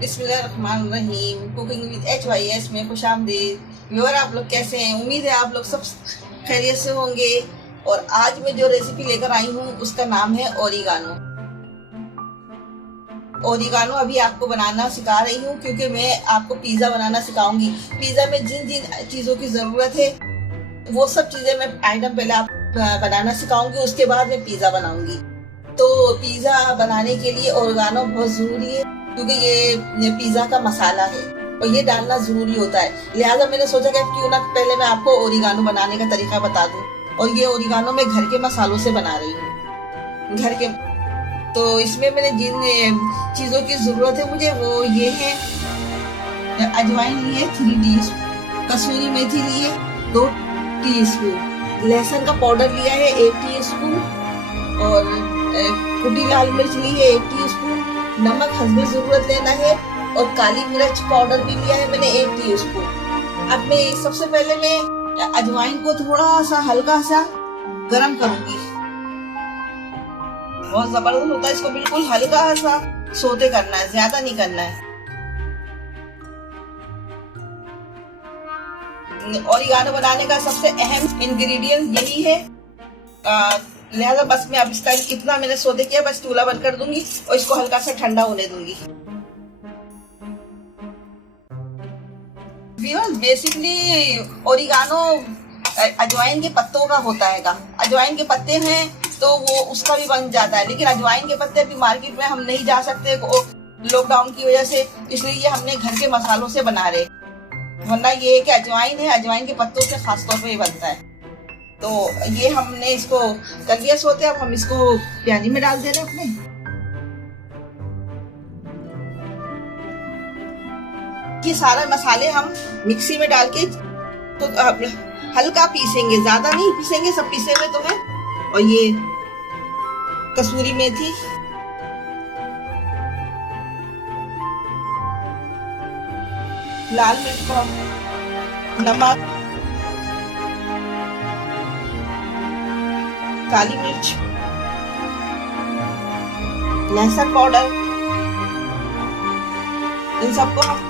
बिस्मिल्लाहिर्रहमानिर्रहीम। Cooking with HYS में खुशामदीद। Viewer, आप लोग कैसे हैं? उम्मीद है आप लोग सब खैरियत से होंगे। और आज मैं जो रेसिपी लेकर आई हूँ उसका नाम है ओरिगानो। ओरिगानो अभी आपको बनाना सिखा रही हूँ क्योंकि मैं आपको पिज़्ज़ा बनाना सिखाऊंगी। पिज़्ज़ा में जिन जिन चीज़ों की ज़रूरत है वो सब चीज़ें मैं आइटम पहले आप बनाना सिखाऊंगी, उसके बाद मैं पिज़्ज़ा बनाऊंगी। तो पिज़्ज़ा बनाने के लिए ओरिगानो बहुत ज़रूरी है क्योंकि ये पिज़्ज़ा का मसाला है और ये डालना ज़रूरी होता है। लिहाजा मैंने सोचा कि क्यों ना पहले मैं आपको ओरिगानो बनाने का तरीका बता दूं। और ये ओरिगानो मैं घर के मसालों से बना रही हूँ, घर के। तो इसमें मैंने जिन चीज़ों की ज़रूरत है मुझे वो ये है। अजवाइन लिए 3 टीस्पून, कसूरी मेथी लिए 2 टीस्पून, लहसुन का पाउडर लिया है 1 टीस्पून और कुटी लाल मिर्च ली है 1 टीस्पून, नमक हस्बे ज़रूरत लेना है और काली मिर्च पाउडर भी लिया है मैंने 1 टीस्पून। अब मैं सबसे पहले मैं अजवाइन को थोड़ा सा हल्का सा गरम करूंगी। बहुत जबरदस्त होता है, इसको बिल्कुल हल्का सा सोते करना है, ज्यादा नहीं करना है। ओरिगानो बनाने का सबसे अहम इंग्रेडिएंट यही है। लिहाजा बस मैं अब इसका इतना मैंने सोते किया, बस चूल्हा बंद कर दूंगी और इसको हल्का सा ठंडा होने दूंगी। बेसिकली ओरिगानो अजवाइन के पत्तों का होता है। अजवाइन के पत्ते हैं तो वो उसका भी बन जाता है, लेकिन अजवाइन के पत्ते अभी मार्केट में हम नहीं जा सकते लॉकडाउन की वजह से, इसलिए हमने घर के मसालों से बना रहे। वरना ये है कि अजवाइन है, अजवाइन के पत्तों से खास तौर पे बनता है। तो ये हमने इसको कर लिया सोते। अब हम इसको प्याली में डाल दे रहे अपने। ये सारे मसाले हम मिक्सी में डाल के तो हल्का पीसेंगे, ज्यादा नहीं पीसेंगे, सब पीसे हुए तो है। और ये कसूरी मेथी, लाल मिर्च पाउडर, नमक, काली मिर्च, लहसुन पाउडर, इन सबको हम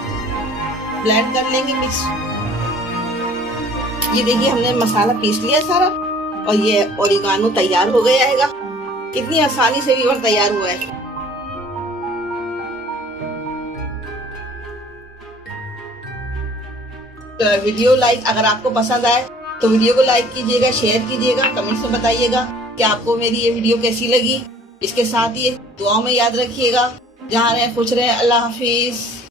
ब्लेंड कर लेंगे मिक्स। ये देखिए हमने मसाला पीस लिया सारा और ये ओरिगानो तैयार हो गया है। कितनी आसानी से भी तैयार हुआ है। तो वीडियो लाइक अगर आपको पसंद आए तो वीडियो को लाइक कीजिएगा, शेयर कीजिएगा, कमेंट्स में बताइएगा कि आपको मेरी ये वीडियो कैसी लगी। इसके साथ ही दुआओं में याद रखिएगा। जहाँ रहें खुश रहें। अल्लाह हाफिज।